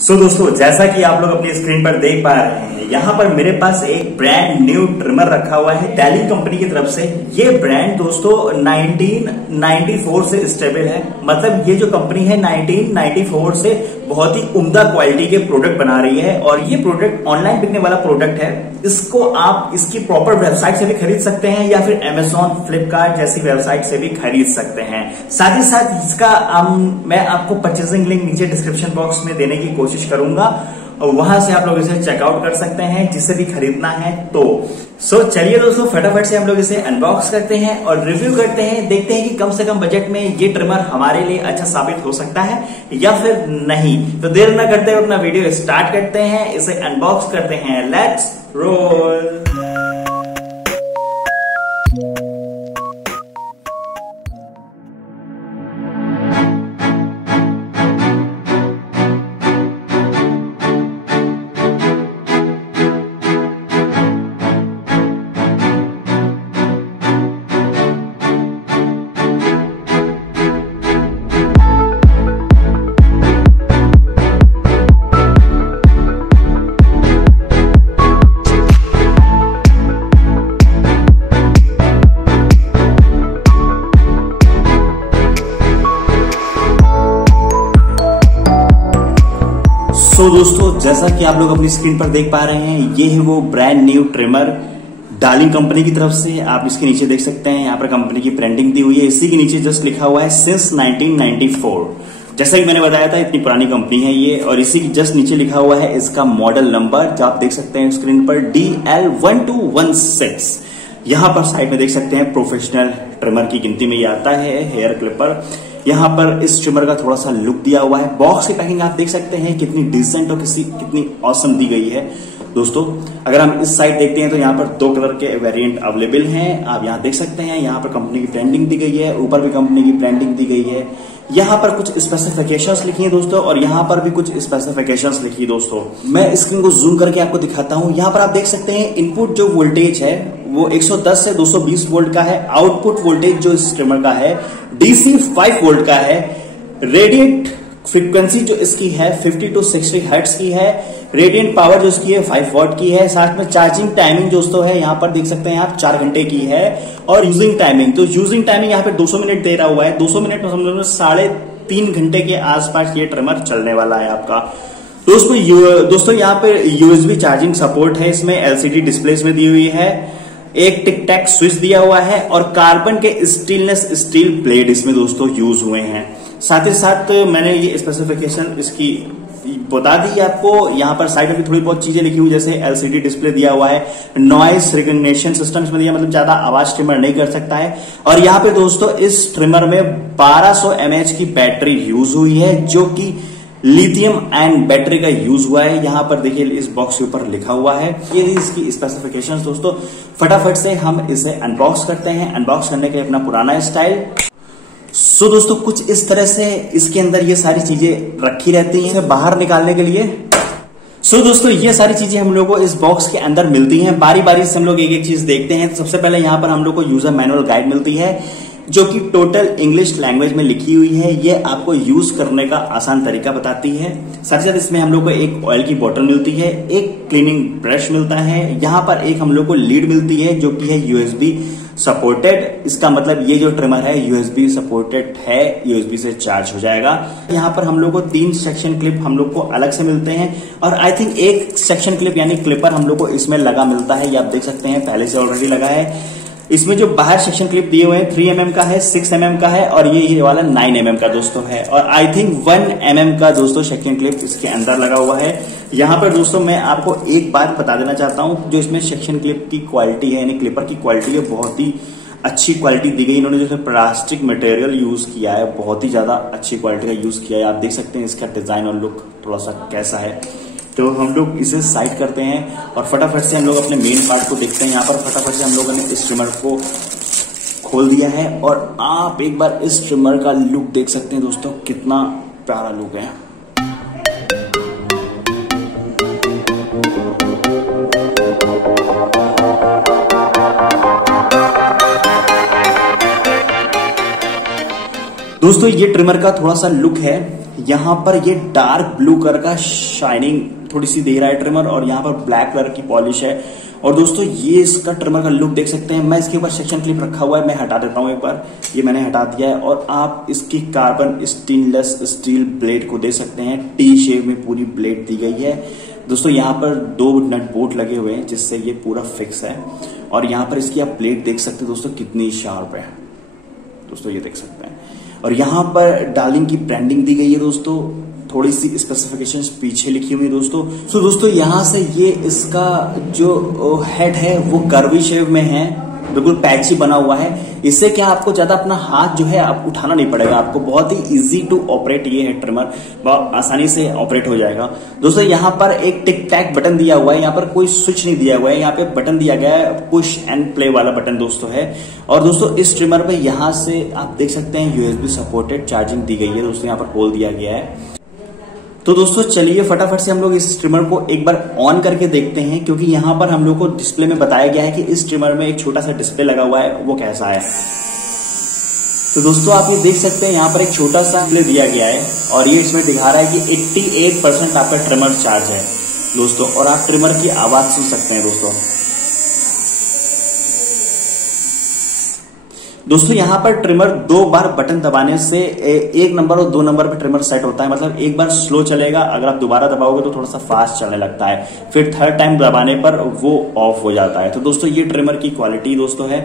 दोस्तों जैसा कि आप लोग अपनी स्क्रीन पर देख पा रहे हैं, यहाँ पर मेरे पास एक ब्रांड न्यू ट्रिमर रखा हुआ है डार्लिंग कंपनी की तरफ से। ये ब्रांड दोस्तों 1994 से स्टेबल है। मतलब ये जो कंपनी है 1994 से बहुत ही उम्दा क्वालिटी के प्रोडक्ट बना रही है और ये प्रोडक्ट ऑनलाइन बिकने वाला प्रोडक्ट है। इसको आप इसकी प्रॉपर वेबसाइट से भी खरीद सकते हैं या फिर अमेजॉन, फ्लिपकार्ट जैसी वेबसाइट से भी खरीद सकते हैं। साथ ही साथ इसका मैं आपको परचेसिंग लिंक नीचे डिस्क्रिप्शन बॉक्स में देने की कोशिश करूंगा और वहां से आप लोग इसे चेकआउट कर सकते हैं जिसे भी खरीदना है तो। चलिए दोस्तों फटाफट से हम लोग इसे अनबॉक्स करते हैं और रिव्यू करते हैं, देखते हैं कि कम से कम बजट में ये ट्रिमर हमारे लिए अच्छा साबित हो सकता है या फिर नहीं। तो देर न करते हुए अपना वीडियो स्टार्ट करते हैं, इसे अनबॉक्स करते हैं। Let's roll. दोस्तों जैसा कि आप लोग अपनी स्क्रीन पर देख पा रहे हैं, ये है वो brand new trimmer darling company की तरफ से। आप इसके नीचे देख सकते हैं, यहाँ पर कंपनी की ब्रांडिंग दी हुई है। इसी के नीचे जस्ट लिखा हुआ है सिंस 1994। जैसा कि मैंने बताया था इतनी पुरानी कंपनी है ये। और इसी के जस्ट नीचे लिखा हुआ है इसका मॉडल नंबर, जो आप देख सकते हैं स्क्रीन पर DL1216। यहाँ पर साइड में देख सकते हैं प्रोफेशनल ट्रिमर की गिनती में ये आता है, हेयर क्लिपर। यहाँ पर इस ट्रिमर का थोड़ा सा लुक दिया हुआ है। बॉक्स की पैकिंग आप देख सकते हैं कितनी डिसेंट और कितनी ऑसम दी गई है। दोस्तों अगर हम इस साइड देखते हैं तो यहाँ पर 2 कलर के वेरिएंट अवेलेबल हैं। आप यहाँ देख सकते हैं, यहाँ पर कंपनी की ब्रांडिंग दी गई है, ऊपर भी कंपनी की ब्रांडिंग दी गई है। यहाँ पर कुछ स्पेसिफिकेशंस लिखी है दोस्तों और यहाँ पर भी कुछ स्पेसिफिकेशंस लिखी है दोस्तों। मैं स्क्रीन को जूम करके आपको दिखाता हूँ। यहाँ पर आप देख सकते हैं इनपुट जो वोल्टेज है वो 110 से 220 वोल्ट का है। आउटपुट वोल्टेज जो इस ट्रिमर का है DC 5 वोल्ट का है। रेडिएट फ्रीक्वेंसी जो इसकी है 50 to 60 हर्ट्ज की है। रेडिएंट पावर जो इसकी है 5 वॉट की है। साथ में चार्जिंग टाइमिंग दोस्तों है यहाँ पर देख सकते हैं आप 4 घंटे की है। और यूजिंग टाइमिंग, तो यूजिंग टाइमिंग यहाँ पे 200 मिनट दे रहा हुआ है। 200 मिनट में समझ लो 3.5 घंटे के आसपास ये ट्रिमर चलने वाला है आपका। दोस्तों यहाँ पे USB चार्जिंग सपोर्ट है, इसमें LCD डिस्प्ले में दी हुई है। एक टिक टैक स्विच दिया हुआ है और कार्बन के स्टेनलेस स्टील प्लेट इसमें दोस्तों यूज हुए हैं। साथ ही साथ मैंने ये स्पेसिफिकेशन इसकी बता दी आपको। यहाँ पर साइड में थोड़ी बहुत चीजें लिखी हुई, जैसे LCD डिस्प्ले दिया हुआ है, नॉइस रिकग्निशन सिस्टम इसमें दिया, मतलब ज्यादा आवाज ट्रिमर नहीं कर सकता है। और यहाँ पे दोस्तों इस ट्रिमर में 1200 mAh की बैटरी यूज हुई है, जो कि लिथियम आयन बैटरी का यूज हुआ है। यहाँ पर देखिए इस बॉक्स के ऊपर लिखा हुआ है। ये इसकी स्पेसिफिकेशंस दोस्तों। फटाफट से हम इसे अनबॉक्स करते हैं। अनबॉक्स करने के अपना पुराना स्टाइल। दोस्तों कुछ इस तरह से इसके अंदर ये सारी चीजें रखी रहती हैं बाहर निकालने के लिए। दोस्तों ये सारी चीजें हम लोग को इस बॉक्स के अंदर मिलती हैं। बारी बारी से हम लोग एक एक चीज देखते हैं। सबसे पहले यहाँ पर हम लोग को यूजर मैनुअल गाइड मिलती है, जो कि टोटल इंग्लिश लैंग्वेज में लिखी हुई है। ये आपको यूज करने का आसान तरीका बताती है। साथ ही साथ इसमें हम लोग को एक ऑयल की बोतल मिलती है, एक क्लीनिंग ब्रश मिलता है। यहाँ पर एक हम लोग को लीड मिलती है जो कि है USB सपोर्टेड। इसका मतलब ये जो ट्रिमर है USB सपोर्टेड है, USB से चार्ज हो जाएगा। यहाँ पर हम लोग को 3 सेक्शन क्लिप हम लोग को अलग से मिलते हैं और आई थिंक एक सेक्शन क्लिप यानी क्लिपर हम लोग को इसमें लगा मिलता है। ये आप देख सकते हैं पहले से ऑलरेडी लगा है। इसमें जो बाहर सेक्शन क्लिप दिए हुए हैं 3 mm का है, 6 mm का है और ये वाला 9 mm का दोस्तों है। और आई थिंक 1 mm का दोस्तों सेक्शन क्लिप इसके अंदर लगा हुआ है। यहाँ पर दोस्तों मैं आपको एक बात बता देना चाहता हूँ, जो इसमें सेक्शन क्लिप की क्वालिटी है यानी क्लिपर की क्वालिटी है, बहुत ही अच्छी क्वालिटी दी गई। इन्होंने जो प्लास्टिक मटेरियल यूज किया है, बहुत ही ज्यादा अच्छी क्वालिटी का यूज किया है। आप देख सकते हैं इसका डिजाइन और लुक थोड़ा सा कैसा है। तो हम लोग इसे साइड करते हैं और फटाफट से हम लोग अपने मेन पार्ट को देखते हैं। यहाँ पर फटाफट से हम लोगों ने इस ट्रिमर को खोल दिया है और आप एक बार इस ट्रिमर का लुक देख सकते हैं दोस्तों, कितना प्यारा लुक है। दोस्तों ये ट्रिमर का थोड़ा सा लुक है। यहाँ पर ये डार्क ब्लू कलर का शाइनिंग थोड़ी सी दे रहा है ट्रिमर, और यहाँ पर ब्लैक कलर की पॉलिश है। और दोस्तों ये इसका ट्रिमर का लुक देख सकते हैं। मैं इसके ऊपर सेक्शन क्लिप रखा हुआ है, मैं हटा देता हूं एक बार, ये मैंने हटा दिया है। और आप इसकी कार्बन स्टेनलेस स्टील ब्लेड को देख सकते हैं, टी शेप में पूरी ब्लेड दी गई है। दोस्तों यहाँ पर 2 नट बोल्ट लगे हुए हैं जिससे ये पूरा फिक्स है। और यहाँ पर इसकी आप प्लेट देख सकते हैं दोस्तों कितनी शार्प है, दोस्तों ये देख सकते हैं। और यहाँ पर डार्लिंग की ब्रांडिंग दी गई है दोस्तों, थोड़ी सी स्पेसिफिकेशंस पीछे लिखी हुई है दोस्तों। तो दोस्तों यहाँ से ये इसका जो हेड है वो कर्वी शेप में है, बिल्कुल पैची बना हुआ है। इससे क्या आपको ज्यादा अपना हाथ जो है आप उठाना नहीं पड़ेगा, आपको बहुत ही इजी टू ऑपरेट ये है ट्रिमर, बहुत आसानी से ऑपरेट हो जाएगा। दोस्तों यहाँ पर एक टिक टैक बटन दिया हुआ है, यहाँ पर कोई स्विच नहीं दिया हुआ है, यहाँ पे बटन दिया गया है, पुश एंड प्ले वाला बटन दोस्तों है। और दोस्तों इस ट्रिमर पे यहाँ से आप देख सकते हैं यूएसबी सपोर्टेड चार्जिंग दी गई है दोस्तों, यहाँ पर होल दिया गया है। तो दोस्तों चलिए फटाफट से हम लोग इस ट्रिमर को एक बार ऑन करके देखते हैं, क्योंकि यहाँ पर हम लोग को डिस्प्ले में बताया गया है कि इस ट्रिमर में एक छोटा सा डिस्प्ले लगा हुआ है, वो कैसा है। तो दोस्तों आप ये देख सकते हैं यहाँ पर एक छोटा सा डिस्प्ले दिया गया है, और ये इसमें दिखा रहा है कि 88% आपका ट्रिमर चार्ज है दोस्तों। और आप ट्रिमर की आवाज सुन सकते हैं दोस्तों। दोस्तों यहाँ पर ट्रिमर 2 बार बटन दबाने से 1 नंबर और 2 नंबर पे ट्रिमर सेट होता है, मतलब एक बार स्लो चलेगा, अगर आप दोबारा दबाओगे तो थोड़ा सा फास्ट चलने लगता है, फिर 3rd टाइम दबाने पर वो ऑफ हो जाता है। तो दोस्तों ये ट्रिमर की क्वालिटी दोस्तों है।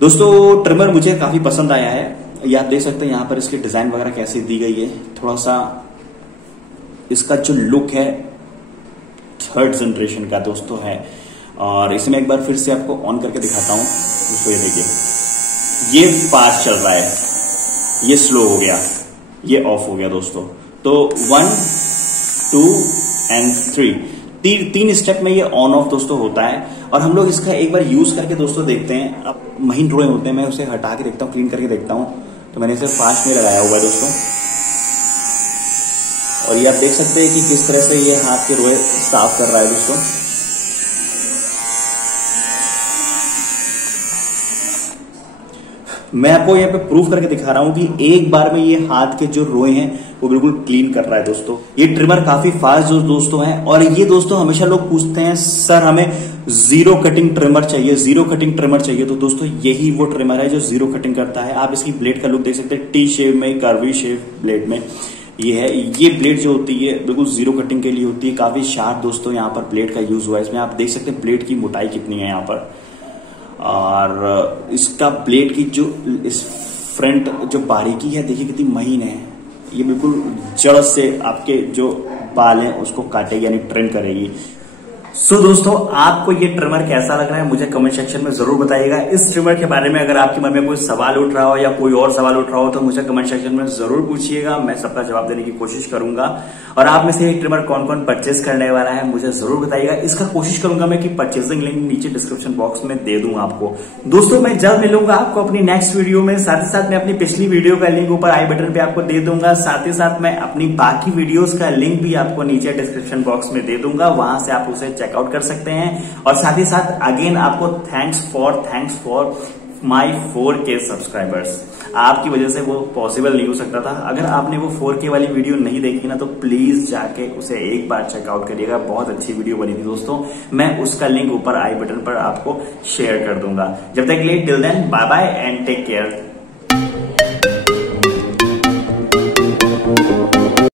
दोस्तों ट्रिमर मुझे काफी पसंद आया है, ये आप देख सकते हैं यहाँ पर इसकी डिजाइन वगैरह कैसी दी गई है, थोड़ा सा इसका जो लुक है 3rd जनरेशन का दोस्तों है। और इसमें एक बार फिर से आपको ऑन करके दिखाता हूं दोस्तों, ये देखिए ये फास्ट चल रहा है, ये स्लो हो गया, ये ऑफ हो गया दोस्तों। तो 1 2 एंड 3 तीन स्टेप में ये ऑन ऑफ दोस्तों होता है। और हम लोग इसका एक बार यूज करके दोस्तों देखते हैं। अब महीन रोए होते हैं, मैं उसे हटा के देखता हूँ, क्लीन करके देखता हूँ। तो मैंने इसे फास्ट में लगाया हुआ है दोस्तों, और ये आप देख सकते हैं कि किस तरह से ये हाथ के रोए साफ कर रहा है दोस्तों। मैं आपको यहाँ पे प्रूफ करके दिखा रहा हूं कि एक बार में ये हाथ के जो रोए हैं वो बिल्कुल क्लीन कर रहा है दोस्तों। ये ट्रिमर काफी फास्ट दोस्तों है। और ये दोस्तों हमेशा लोग पूछते हैं सर हमें जीरो कटिंग ट्रिमर चाहिए, जीरो कटिंग ट्रिमर चाहिए। तो दोस्तों यही वो ट्रिमर है जो जीरो कटिंग करता है। आप इसकी ब्लेड का लुक देख सकते हैं, टी शेप में, कर्वी शेप ब्लेड में ये है। ये ब्लेड जो होती है बिल्कुल जीरो कटिंग के लिए होती है, काफी शार्प दोस्तों यहाँ पर ब्लेड का यूज हुआ है। इसमें आप देख सकते हैं ब्लेड की मोटाई कितनी है यहाँ पर, और इसका ब्लेड की जो इस फ्रंट जो बारीकी है देखिए कितनी महीन है। ये बिल्कुल जड़ से आपके जो बाल हैं उसको काटेगी यानी ट्रिम करेगी। सो दोस्तों आपको ये ट्रिमर कैसा लग रहा है मुझे कमेंट सेक्शन में जरूर बताइएगा। इस ट्रिमर के बारे में अगर आपके मन में कोई सवाल उठ रहा हो या कोई और सवाल उठ रहा हो तो मुझे कमेंट सेक्शन में जरूर पूछिएगा, मैं सबका जवाब देने की कोशिश करूंगा। और आप में से ये ट्रिमर कौन कौन परचेज करने वाला है मुझे जरूर बताइएगा। इसका कोशिश करूंगा मैं कि परचेजिंग लिंक नीचे डिस्क्रिप्शन बॉक्स में दे दूंगा आपको। दोस्तों मैं जल्द मिलूंगा आपको अपनी नेक्स्ट वीडियो में। साथ ही साथ मैं अपनी पिछली वीडियो का लिंक ऊपर आई बटन पे आपको दे दूंगा। साथ ही साथ मैं अपनी बाकी वीडियोस का लिंक भी आपको नीचे डिस्क्रिप्शन बॉक्स में दे दूंगा, वहां से आप उसे चेकआउट कर सकते हैं। और साथ ही साथ अगेन आपको thanks for my 4K subscribers. आपकी वजह से वो पॉसिबल नहीं हो सकता था। अगर आपने वो 4K वाली वीडियो नहीं देखी ना तो प्लीज जाके उसे एक बार चेकआउट करिएगा, बहुत अच्छी वीडियो बनी थी दोस्तों। मैं उसका लिंक ऊपर आई बटन पर आपको शेयर कर दूंगा। जब तक के लिए till then bye bye and take care.